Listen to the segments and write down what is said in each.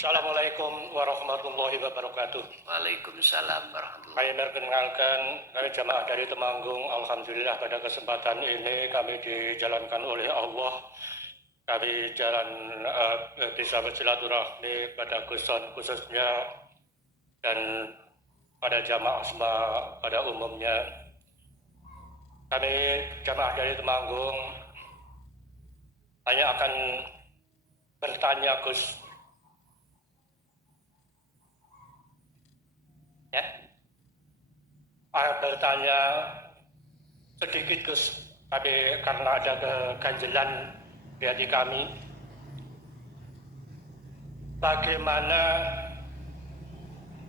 Assalamualaikum warahmatullahi wabarakatuh. Waalaikumsalam warahmatullahi Kami perkenalkan, kami jamaah dari Temanggung. Alhamdulillah pada kesempatan ini kami dijalankan oleh Allah. Kami bisa bersilaturahmi pada khususnya dan pada jamaah semua pada umumnya. Kami jamaah dari Temanggung hanya akan bertanya Gus. Ya, bertanya sedikit Gus, tapi karena ada keganjilan di hati kami, bagaimana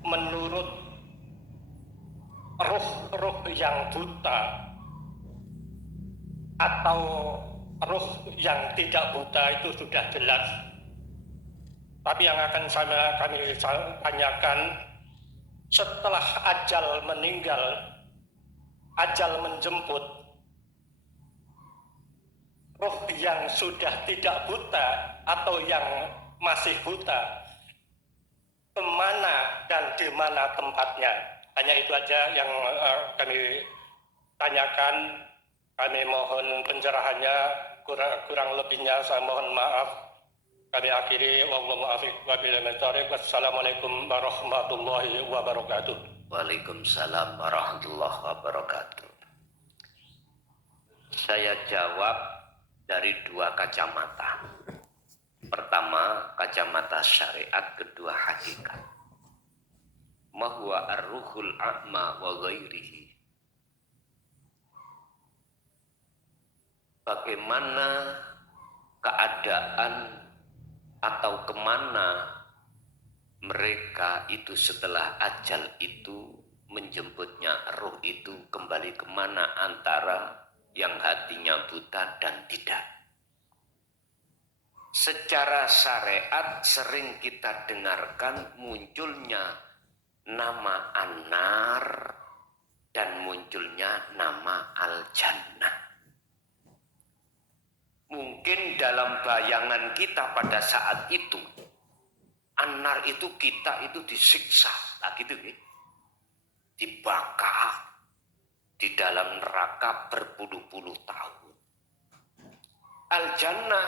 menurut ruh-ruh yang buta atau ruh yang tidak buta itu sudah jelas, tapi yang akan kami tanyakan, setelah ajal meninggal, ajal menjemput, ruh yang sudah tidak buta atau yang masih buta, kemana dan di mana tempatnya? Hanya itu aja yang kami tanyakan. Kami mohon pencerahannya, kurang lebihnya saya mohon maaf. Kami akhiri, wallahu a'lam bishawab. Wassalamualaikum warahmatullahi wabarakatuh. Waalaikumsalam warahmatullahi wabarakatuh. Saya jawab dari dua kacamata. Pertama, kacamata syariat, kedua hakikat. Ma huwa ar-ruhul a'ma wa ghairihi. Bagaimana keadaan atau kemana mereka itu setelah ajal itu menjemputnya, ruh itu kembali kemana antara yang hatinya buta dan tidak. Secara syariat sering kita dengarkan munculnya nama An-Nar dan munculnya nama Al-Jannah. Mungkin dalam bayangan kita pada saat itu, An-Nar itu kita itu disiksa, nah gitu nih, dibakar di dalam neraka berpuluh-puluh tahun. Al-Jannah,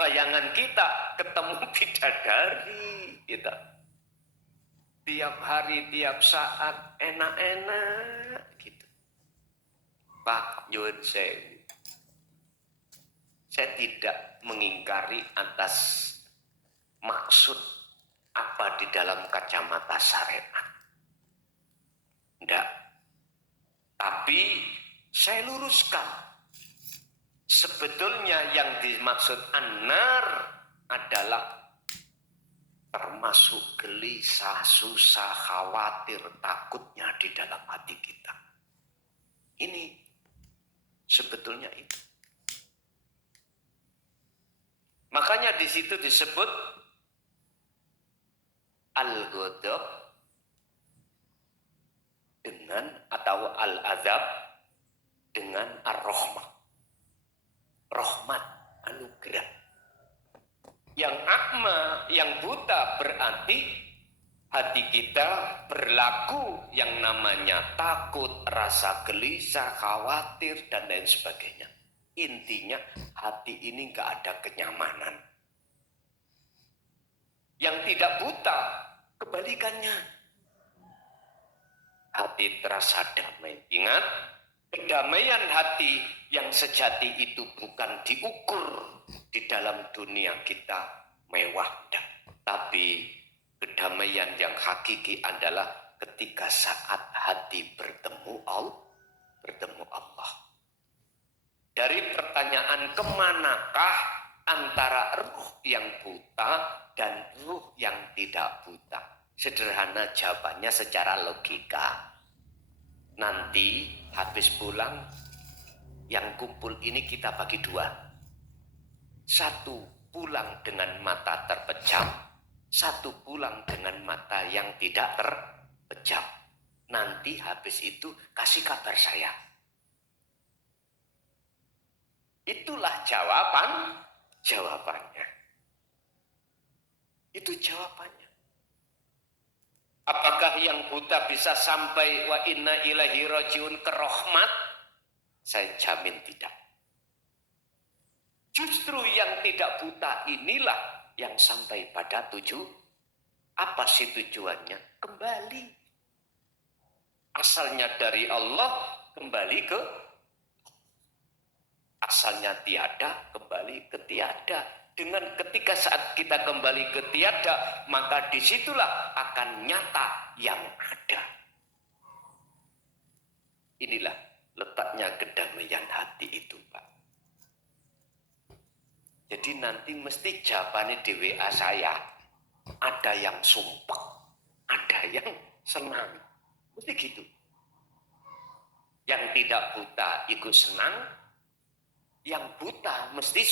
bayangan kita ketemu bidadari kita. Tiap hari, tiap saat enak-enak gitu. Pak Yun saya tidak mengingkari atas maksud apa di dalam kacamata syariat. Tidak. Tapi saya luruskan. Sebetulnya yang dimaksud An-Nar adalah termasuk gelisah, susah, khawatir, takutnya di dalam hati kita. Ini sebetulnya itu. Makanya di situ disebut al-ghadab dengan atau al-azab dengan ar-rahmah. Rahmat, anugerah. Yang akma, yang buta berarti hati kita berlaku yang namanya takut, rasa gelisah, khawatir, dan lain sebagainya. Intinya hati ini gak ada kenyamanan. Yang tidak buta, kebalikannya. Hati terasa damai. Ingat, kedamaian hati yang sejati itu bukan diukur di dalam dunia kita mewah. Tapi kedamaian yang hakiki adalah ketika saat hati bertemu Allah. Dari pertanyaan kemanakah antara ruh yang buta dan ruh yang tidak buta? Sederhana jawabannya secara logika. Nanti habis pulang, yang kumpul ini kita bagi dua. Satu pulang dengan mata terpejam, satu pulang dengan mata yang tidak terpejam. Nanti habis itu kasih kabar saya. Itulah jawabannya. Itu jawabannya. Apakah yang buta bisa sampai wa inna ilaihi rajiun ke rahmat? Saya jamin tidak. Justru yang tidak buta inilah yang sampai pada tujuan. Apa sih tujuannya? Kembali. Asalnya dari Allah, kembali ke asalnya tiada, kembali ke tiada. Dengan ketika saat kita kembali ke tiada, maka disitulah akan nyata yang ada. Inilah letaknya kedamaian hati itu, Pak. Jadi nanti mesti jawabannya di WA saya. Ada yang sumpah, ada yang senang. Mesti gitu. Yang tidak buta ikut senang, yang buta mesti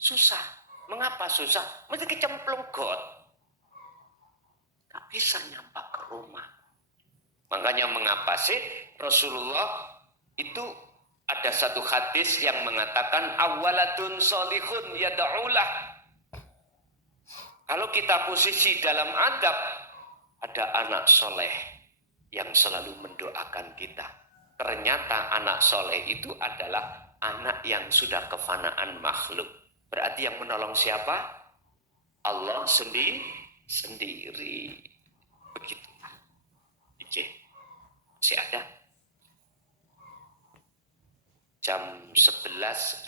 susah. Mengapa susah? Mesti kecemplung got. Gak bisa nyampe ke rumah. Makanya mengapa sih Rasulullah itu ada satu hadis yang mengatakan awaladun solihun yada'ulah. Kalau kita posisi dalam adab, ada anak soleh yang selalu mendoakan kita. Ternyata anak soleh itu adalah anak yang sudah kefanaan makhluk. Berarti yang menolong siapa? Allah sendiri. Begitu. Ije, masih ada? Jam 11.15